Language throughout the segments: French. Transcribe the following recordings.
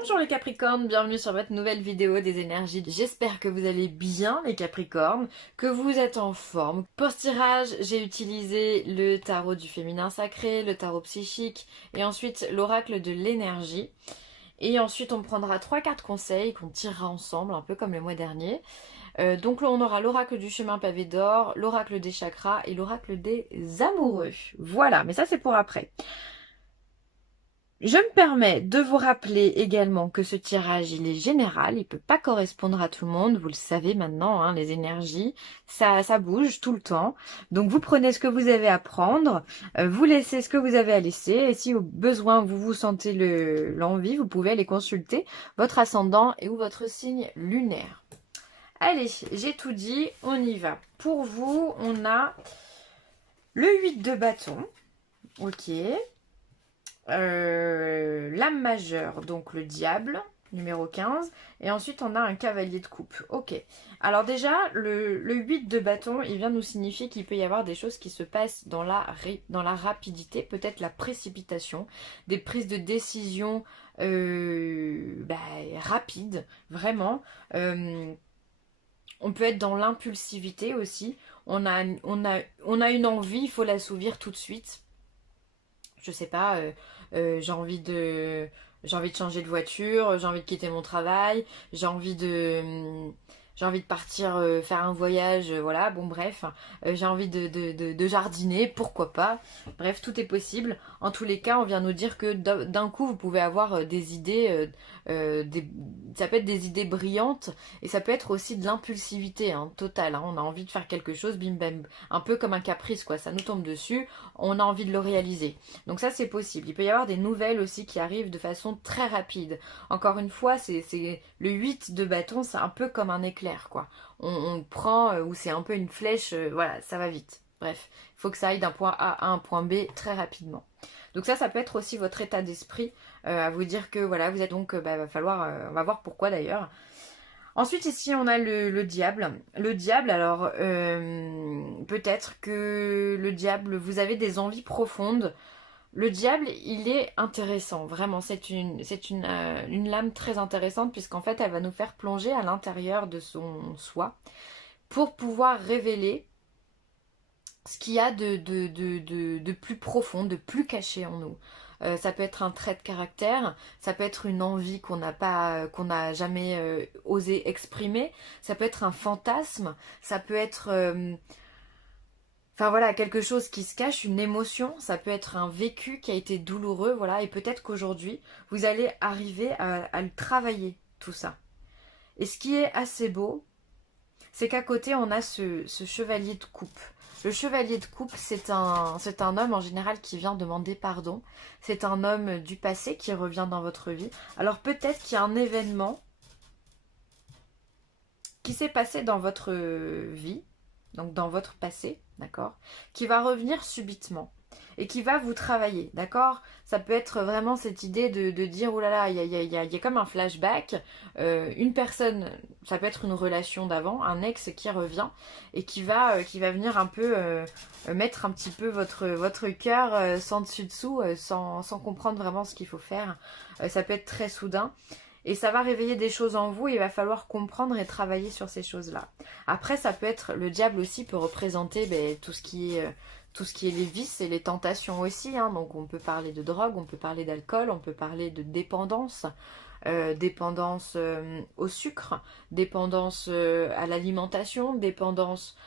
Bonjour les Capricornes, bienvenue sur votre nouvelle vidéo des énergies. J'espère que vous allez bien les Capricornes, que vous êtes en forme. Pour ce tirage, j'ai utilisé le tarot du féminin sacré, le tarot psychique et ensuite l'oracle de l'énergie. Et ensuite on prendra 3 cartes conseils qu'on tirera ensemble, un peu comme le mois dernier. Donc là on aura l'oracle du chemin pavé d'or, l'oracle des chakras et l'oracle des amoureux. Voilà, mais ça c'est pour après. Je me permets de vous rappeler également que ce tirage, il est général, il ne peut pas correspondre à tout le monde, vous le savez maintenant, hein, les énergies, ça bouge tout le temps. Donc vous prenez ce que vous avez à prendre, vous laissez ce que vous avez à laisser, et si au besoin vous vous sentez l'envie, vous pouvez aller consulter votre ascendant et ou votre signe lunaire. Allez, j'ai tout dit, on y va. Pour vous, on a le 8 de bâton, ok. L'âme majeure, donc le diable, numéro 15. Et ensuite, on a un cavalier de coupe. Ok. Alors déjà, le 8 de bâton, il vient nous signifier qu'il peut y avoir des choses qui se passent dans la rapidité, peut-être la précipitation, des prises de décision rapides, vraiment. On peut être dans l'impulsivité aussi. On a une envie, il faut l'assouvir tout de suite. Je sais pas, j'ai envie de changer de voiture, j'ai envie de quitter mon travail, j'ai envie de partir faire un voyage, voilà, bon bref, j'ai envie de jardiner, pourquoi pas. Bref, tout est possible. En tous les cas, on vient nous dire que d'un coup, vous pouvez avoir des idées, ça peut être des idées brillantes, et ça peut être aussi de l'impulsivité totale. On a envie de faire quelque chose, bim bam, un peu comme un caprice, quoi. Ça nous tombe dessus, on a envie de le réaliser. Donc ça, c'est possible. Il peut y avoir des nouvelles aussi qui arrivent de façon très rapide. Encore une fois, c'est le 8 de bâton, c'est un peu comme un éclair, quoi. On prend, ou c'est un peu une flèche, voilà, ça va vite. Bref, il faut que ça aille d'un point A à un point B très rapidement. Donc ça peut être aussi votre état d'esprit, à vous dire que voilà, vous êtes donc, va falloir, on va voir pourquoi d'ailleurs. Ensuite ici on a le diable. Le diable, alors peut-être que le diable, vous avez des envies profondes. Le diable, il est intéressant, vraiment, c'est une lame très intéressante puisqu'en fait elle va nous faire plonger à l'intérieur de son soi pour pouvoir révéler ce qu'il y a de plus profond, de plus caché en nous. Ça peut être un trait de caractère, ça peut être une envie qu'on n'a jamais osé exprimer, ça peut être un fantasme, ça peut être enfin voilà, quelque chose qui se cache, une émotion, ça peut être un vécu qui a été douloureux, voilà, et peut-être qu'aujourd'hui, vous allez arriver à le travailler, tout ça. Et ce qui est assez beau, c'est qu'à côté, on a ce chevalier de coupe. Le chevalier de coupe, c'est un homme en général qui vient demander pardon. C'est un homme du passé qui revient dans votre vie. Alors peut-être qu'il y a un événement qui s'est passé dans votre vie, donc dans votre passé, d'accord, qui va revenir subitement et qui va vous travailler, d'accord. Ça peut être vraiment cette idée de dire, oh là là, il y a comme un flashback, une personne, ça peut être une relation d'avant, un ex qui revient et qui va venir un peu mettre un petit peu votre cœur sans dessus-dessous, sans comprendre vraiment ce qu'il faut faire. Ça peut être très soudain. Et ça va réveiller des choses en vous et il va falloir comprendre et travailler sur ces choses-là. Après, ça peut être, le diable aussi peut représenter tout ce qui est les vices et les tentations aussi. Donc on peut parler de drogue, on peut parler d'alcool, on peut parler de dépendance. Dépendance au sucre, dépendance à l'alimentation, dépendance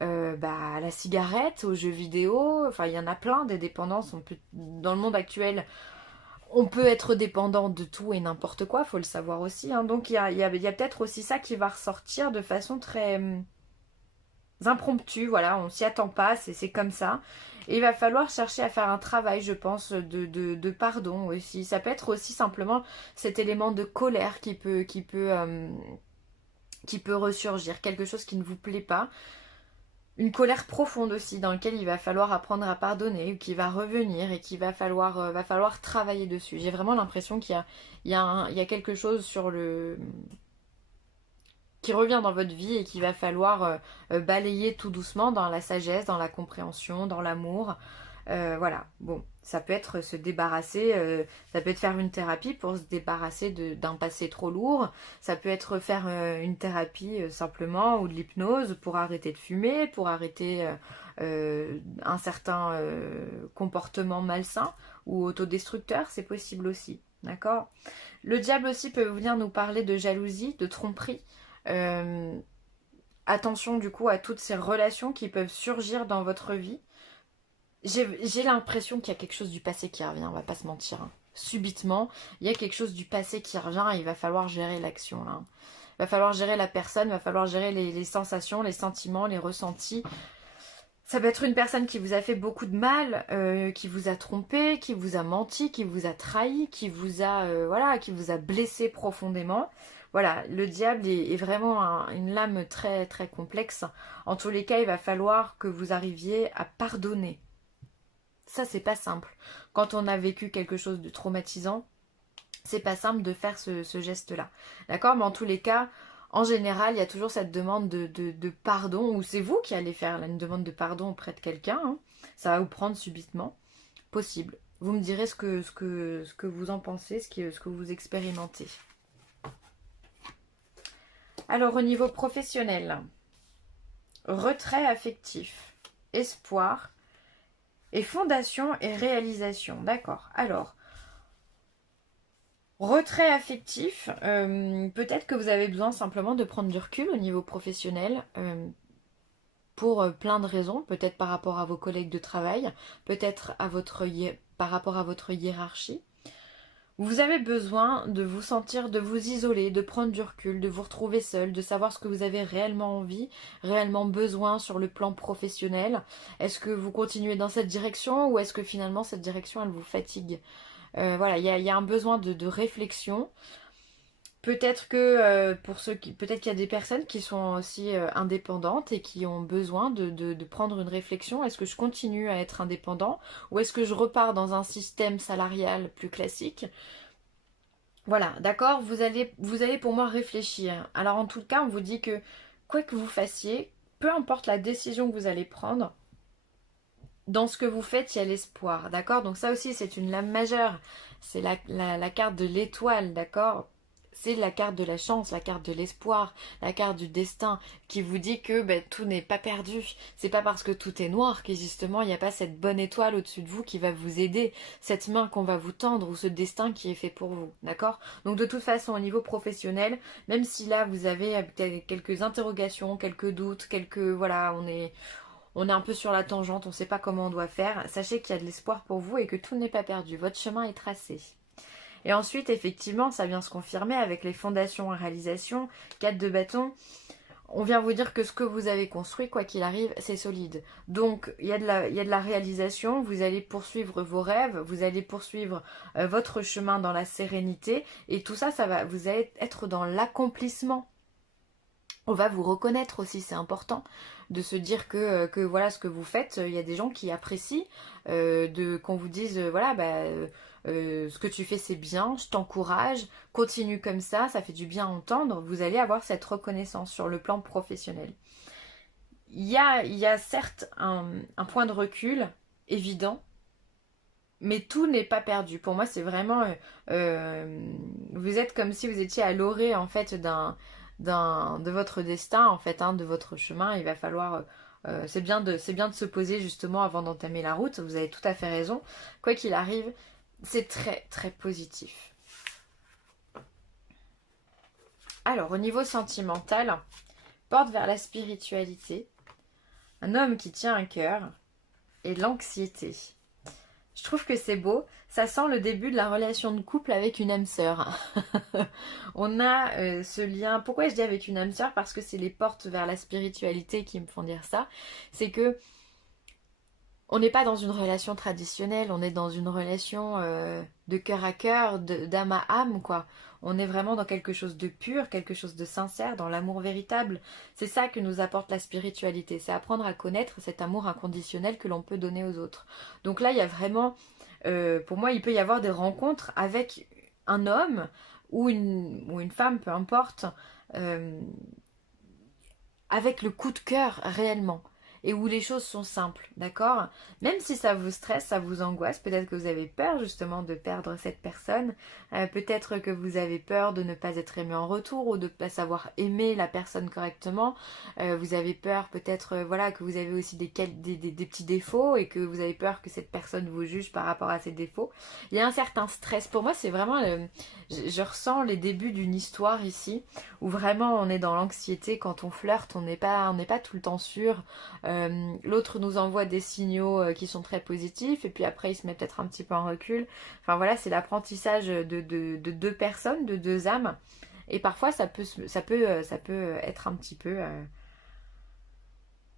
à la cigarette, aux jeux vidéo. Enfin, il y en a plein des dépendances. Dans le monde actuel, on peut être dépendant de tout et n'importe quoi, faut le savoir aussi. Donc il y a peut-être aussi ça qui va ressortir de façon très impromptue. Voilà, on s'y attend pas, c'est comme ça. Et il va falloir chercher à faire un travail, je pense, de pardon aussi. Ça peut être aussi simplement cet élément de colère qui peut ressurgir, quelque chose qui ne vous plaît pas. Une colère profonde aussi dans laquelle il va falloir apprendre à pardonner, ou qui va revenir et qu'il va falloir travailler dessus. J'ai vraiment l'impression qu'il y a quelque chose qui revient dans votre vie et qu'il va falloir balayer tout doucement dans la sagesse, dans la compréhension, dans l'amour. Voilà, bon, ça peut être se débarrasser, ça peut être faire une thérapie pour se débarrasser d'un passé trop lourd, ça peut être faire une thérapie simplement ou de l'hypnose pour arrêter de fumer, pour arrêter un certain comportement malsain ou autodestructeur, c'est possible aussi, d'accord? Le diable aussi peut venir nous parler de jalousie, de tromperie. Attention du coup à toutes ces relations qui peuvent surgir dans votre vie. J'ai l'impression qu'il y a quelque chose du passé qui revient, on va pas se mentir, hein. Subitement, il y a quelque chose du passé qui revient et il va falloir gérer l'action là. Il va falloir gérer la personne, il va falloir gérer les sensations, les sentiments, les ressentis. Ça peut être une personne qui vous a fait beaucoup de mal, qui vous a trompé, qui vous a menti, qui vous a trahi, qui vous a, voilà, qui vous a blessé profondément. Voilà, le diable est vraiment une lame très très complexe. En tous les cas, il va falloir que vous arriviez à pardonner. Ça, c'est pas simple. Quand on a vécu quelque chose de traumatisant, c'est pas simple de faire ce geste-là. D'accord? Mais en tous les cas, en général, il y a toujours cette demande de pardon, ou c'est vous qui allez faire une demande de pardon auprès de quelqu'un, hein. Ça va vous prendre subitement. Possible. Vous me direz ce que vous en pensez, ce que vous expérimentez. Alors, au niveau professionnel, retrait affectif, espoir, et fondation et réalisation. D'accord. Alors, retrait affectif, peut-être que vous avez besoin simplement de prendre du recul au niveau professionnel pour plein de raisons. Peut-être par rapport à vos collègues de travail, peut-être par rapport à votre hiérarchie. Vous avez besoin de vous sentir, de vous isoler, de prendre du recul, de vous retrouver seul, de savoir ce que vous avez réellement envie, réellement besoin sur le plan professionnel. Est-ce que vous continuez dans cette direction ou est-ce que finalement cette direction elle vous fatigue? Voilà, il y a un besoin de réflexion. Peut-être que peut-être qu'il y a des personnes qui sont aussi indépendantes et qui ont besoin de prendre une réflexion. Est-ce que je continue à être indépendant ou est-ce que je repars dans un système salarial plus classique? Voilà, d'accord, vous allez pour moi réfléchir. Alors en tout cas, on vous dit que quoi que vous fassiez, peu importe la décision que vous allez prendre, dans ce que vous faites, il y a l'espoir, d'accord? Donc ça aussi, c'est une lame majeure. C'est la carte de l'étoile, d'accord? C'est la carte de la chance, la carte de l'espoir, la carte du destin qui vous dit que ben, tout n'est pas perdu. C'est pas parce que tout est noir que justement il n'y a pas cette bonne étoile au-dessus de vous qui va vous aider, cette main qu'on va vous tendre ou ce destin qui est fait pour vous, d'accord? Donc de toute façon au niveau professionnel, même si là vous avez quelques interrogations, quelques doutes, voilà, on est un peu sur la tangente, on ne sait pas comment on doit faire. Sachez qu'il y a de l'espoir pour vous et que tout n'est pas perdu. Votre chemin est tracé. Et ensuite, effectivement, ça vient se confirmer avec les fondations et réalisations. 4 de bâton. On vient vous dire que ce que vous avez construit, quoi qu'il arrive, c'est solide. Donc, il y a de la réalisation. Vous allez poursuivre vos rêves. Vous allez poursuivre votre chemin dans la sérénité. Et tout ça, vous allez être dans l'accomplissement. On va vous reconnaître aussi, c'est important de se dire que voilà ce que vous faites, il y a des gens qui apprécient qu'on vous dise voilà ce que tu fais c'est bien, je t'encourage, continue comme ça fait du bien à entendre, vous allez avoir cette reconnaissance sur le plan professionnel. Il y a certes un point de recul évident, mais tout n'est pas perdu. Pour moi c'est vraiment vous êtes comme si vous étiez à l'orée en fait de votre destin, en fait, hein, de votre chemin. Il va falloir. C'est bien de se poser justement avant d'entamer la route. Vous avez tout à fait raison. Quoi qu'il arrive, c'est très très positif. Alors, au niveau sentimental, porte vers la spiritualité, un homme qui tient un cœur et l'anxiété. Je trouve que c'est beau. Ça sent le début de la relation de couple avec une âme sœur. On a ce lien. Pourquoi je dis avec une âme sœur? Parce que c'est les portes vers la spiritualité qui me font dire ça. C'est que on n'est pas dans une relation traditionnelle. On est dans une relation de cœur à cœur, d'âme à âme, quoi. On est vraiment dans quelque chose de pur, quelque chose de sincère, dans l'amour véritable. C'est ça que nous apporte la spiritualité. C'est apprendre à connaître cet amour inconditionnel que l'on peut donner aux autres. Donc là, il y a vraiment, pour moi, il peut y avoir des rencontres avec un homme ou une femme, peu importe, avec le coup de cœur réellement. et où les choses sont simples, d'accord? Même si ça vous stresse, ça vous angoisse, peut-être que vous avez peur justement de perdre cette personne, peut-être que vous avez peur de ne pas être aimé en retour ou de ne pas savoir aimer la personne correctement, vous avez peur peut-être voilà, que vous avez aussi des petits défauts et que vous avez peur que cette personne vous juge par rapport à ces défauts. Il y a un certain stress. Pour moi, c'est vraiment je ressens les débuts d'une histoire ici où vraiment on est dans l'anxiété quand on flirte, on n'est pas tout le temps sûr. L'autre nous envoie des signaux qui sont très positifs et puis après il se met peut-être un petit peu en recul. Enfin voilà, c'est l'apprentissage de deux personnes, de deux âmes. Et parfois ça peut être un petit peu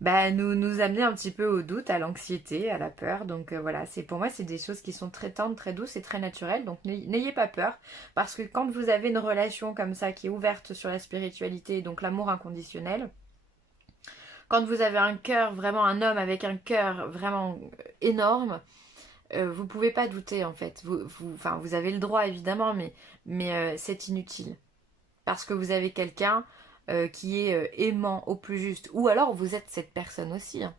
nous amener un petit peu au doute, à l'anxiété, à la peur. Donc voilà, c'est pour moi c'est des choses qui sont très tendres, très douces et très naturelles. Donc n'ayez pas peur parce que quand vous avez une relation comme ça qui est ouverte sur la spiritualité, donc l'amour inconditionnel, quand vous avez un cœur, vraiment un homme avec un cœur vraiment énorme, vous pouvez pas douter en fait. Enfin, vous avez le droit évidemment, mais c'est inutile. Parce que vous avez quelqu'un qui est aimant au plus juste. Ou alors vous êtes cette personne aussi, hein.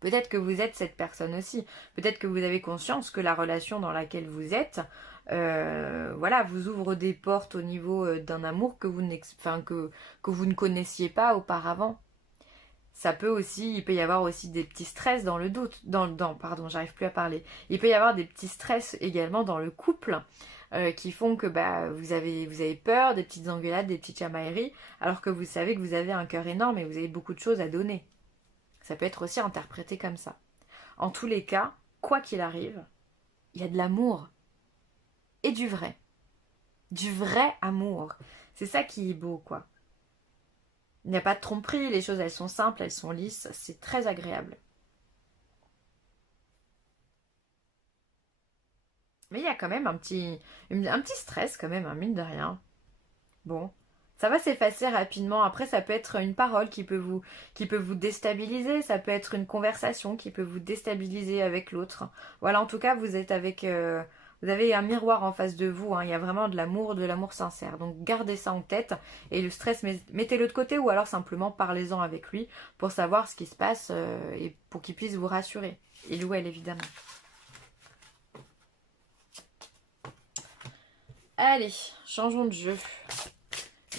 Peut-être que vous êtes cette personne aussi. Peut-être que vous avez conscience que la relation dans laquelle vous êtes, voilà, vous ouvre des portes au niveau d'un amour que vous ne connaissiez pas auparavant. Ça peut aussi, il peut y avoir aussi des petits stress dans le doute, pardon, j'arrive plus à parler. Il peut y avoir des petits stress également dans le couple qui font que vous avez peur, des petites engueulades, des petites chamailleries, alors que vous savez que vous avez un cœur énorme et vous avez beaucoup de choses à donner. Ça peut être aussi interprété comme ça. En tous les cas, quoi qu'il arrive, il y a de l'amour et du vrai. Du vrai amour. C'est ça qui est beau, quoi. Il n'y a pas de tromperie, les choses elles sont simples, elles sont lisses, c'est très agréable. Mais il y a quand même un petit stress quand même, hein, mine de rien. Bon, ça va s'effacer rapidement. Après, ça peut être une parole qui peut vous déstabiliser, ça peut être une conversation qui peut vous déstabiliser avec l'autre. Voilà, en tout cas, vous êtes avec, vous avez un miroir en face de vous, hein. Il y a vraiment de l'amour sincère. Donc gardez ça en tête et le stress, mettez-le de côté ou alors simplement parlez-en avec lui pour savoir ce qui se passe et pour qu'il puisse vous rassurer. Il ou elle, évidemment. Allez, changeons de jeu.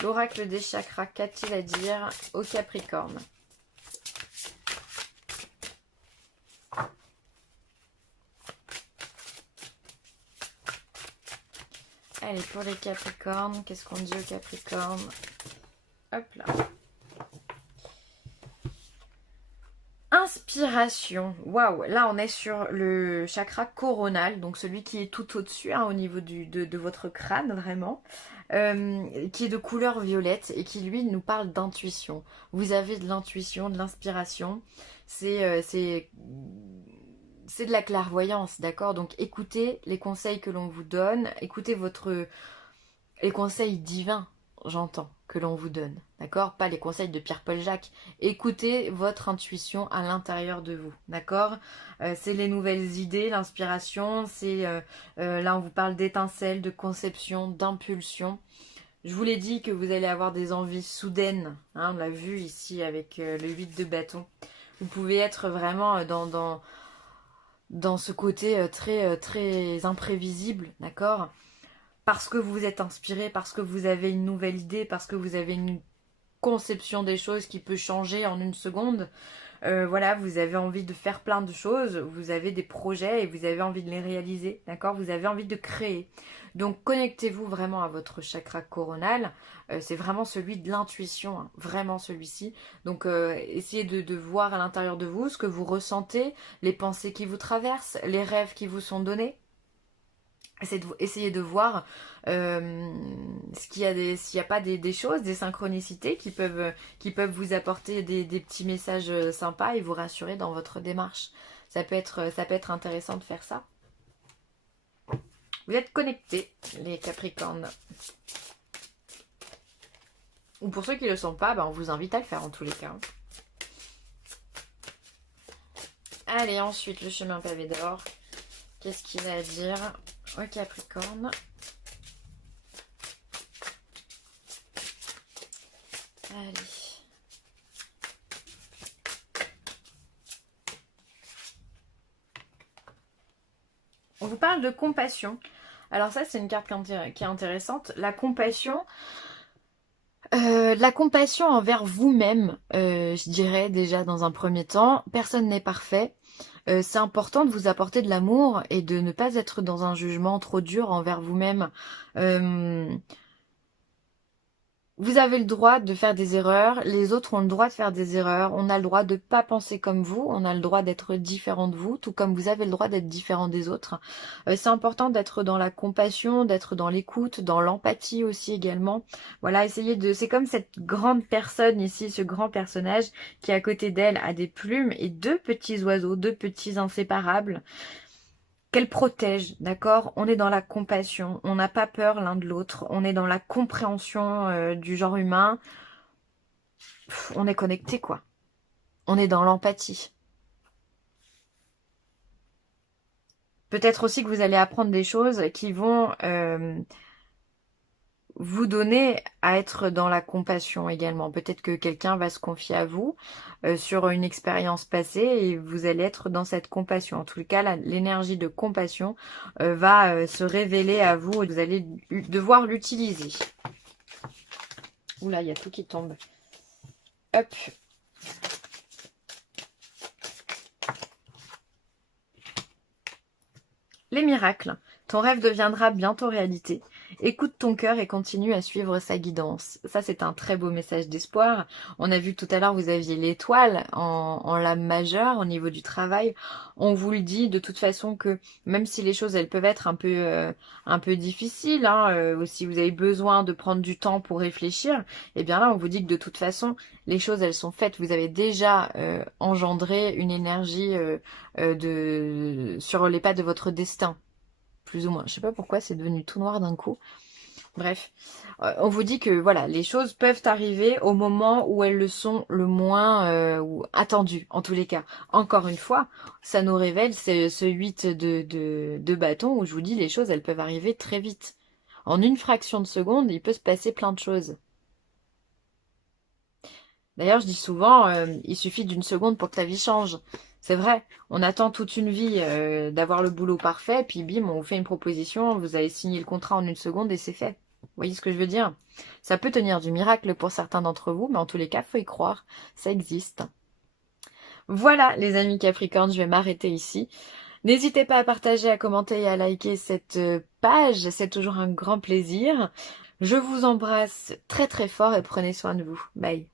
L'oracle des chakras, qu'a-t-il à dire au Capricorne? Allez, pour les Capricornes, qu'est-ce qu'on dit au Capricorne? Hop là. Inspiration. Waouh, là on est sur le chakra coronal, donc celui qui est tout au-dessus, hein, au niveau de votre crâne, vraiment, qui est de couleur violette et qui lui nous parle d'intuition. Vous avez de l'intuition, de l'inspiration. C'est de la clairvoyance, d'accord? Donc écoutez les conseils que l'on vous donne, écoutez les conseils divins, j'entends, que l'on vous donne, d'accord? Pas les conseils de Pierre-Paul Jacques. Écoutez votre intuition à l'intérieur de vous, d'accord? C'est les nouvelles idées, l'inspiration, là on vous parle d'étincelles, de conception, d'impulsion. Je vous l'ai dit que vous allez avoir des envies soudaines, hein, on l'a vu ici avec le 8 de bâton. Vous pouvez être vraiment dans ce côté très imprévisible, d'accord? Parce que vous êtes inspiré, parce que vous avez une nouvelle idée, parce que vous avez une conception des choses qui peut changer en une seconde. Voilà, vous avez envie de faire plein de choses, vous avez des projets et vous avez envie de les réaliser, d'accord? Vous avez envie de créer. Donc connectez-vous vraiment à votre chakra coronal. C'est vraiment celui de l'intuition, hein, vraiment celui-ci. Donc essayez de voir à l'intérieur de vous ce que vous ressentez, les pensées qui vous traversent, les rêves qui vous sont donnés. Essayez de voir s'il n'y a pas des choses, des synchronicités qui peuvent vous apporter des petits messages sympas et vous rassurer dans votre démarche. Ça peut être intéressant de faire ça. Vous êtes connectés, les Capricornes. Ou pour ceux qui ne le sont pas, on vous invite à le faire en tous les cas. Allez, ensuite, le chemin pavé d'or. Qu'est-ce qu'il a à dire au Capricorne? Allez. vous parle de compassion. Alors ça, c'est une carte qui est intéressante. La compassion envers vous-même, je dirais déjà dans un premier temps. Personne n'est parfait. C'est important de vous apporter de l'amour et de ne pas être dans un jugement trop dur envers vous-même. Euh, Vous avez le droit de faire des erreurs, les autres ont le droit de faire des erreurs, on a le droit de pas penser comme vous, on a le droit d'être différent de vous, tout comme vous avez le droit d'être différent des autres. C'est important d'être dans la compassion, d'être dans l'écoute, dans l'empathie aussi également. Voilà, essayez de... C'est comme cette grande personne ici, ce grand personnage qui à côté d'elle a des plumes et deux petits oiseaux, deux petits inséparables qu'elle protège, d'accord? On est dans la compassion, on n'a pas peur l'un de l'autre, on est dans la compréhension du genre humain, on est connecté quoi. On est dans l'empathie. Peut-être aussi que vous allez apprendre des choses qui vont vous donner à être dans la compassion également. Peut-être que quelqu'un va se confier à vous sur une expérience passée et vous allez être dans cette compassion. En tout cas, l'énergie de compassion va se révéler à vous et vous allez devoir l'utiliser. Oula, il y a tout qui tombe. Hop. Les miracles. Ton rêve deviendra bientôt réalité. Écoute ton cœur et continue à suivre sa guidance. Ça, c'est un très beau message d'espoir. On a vu tout à l'heure, vous aviez l'étoile en lame majeure au niveau du travail. On vous le dit de toute façon que même si les choses, elles peuvent être un peu difficiles, hein, ou si vous avez besoin de prendre du temps pour réfléchir, eh bien là, on vous dit que de toute façon, les choses, elles sont faites. Vous avez déjà engendré une énergie sur les pas de votre destin. Plus ou moins. Je sais pas pourquoi c'est devenu tout noir d'un coup. Bref, on vous dit que voilà, les choses peuvent arriver au moment où elles le sont le moins attendues, en tous les cas. Encore une fois, ça nous révèle ce 8 de bâton où je vous dis les choses, elles peuvent arriver très vite. En une fraction de seconde, il peut se passer plein de choses. D'ailleurs, je dis souvent, il suffit d'une seconde pour que ta vie change. C'est vrai, on attend toute une vie d'avoir le boulot parfait, puis bim, on vous fait une proposition, vous allez signer le contrat en une seconde et c'est fait. Vous voyez ce que je veux dire? Ça peut tenir du miracle pour certains d'entre vous, mais en tous les cas, faut y croire, ça existe. Voilà, les amis Capricorne, je vais m'arrêter ici. N'hésitez pas à partager, à commenter et à liker cette page, c'est toujours un grand plaisir. Je vous embrasse très très fort et prenez soin de vous. Bye.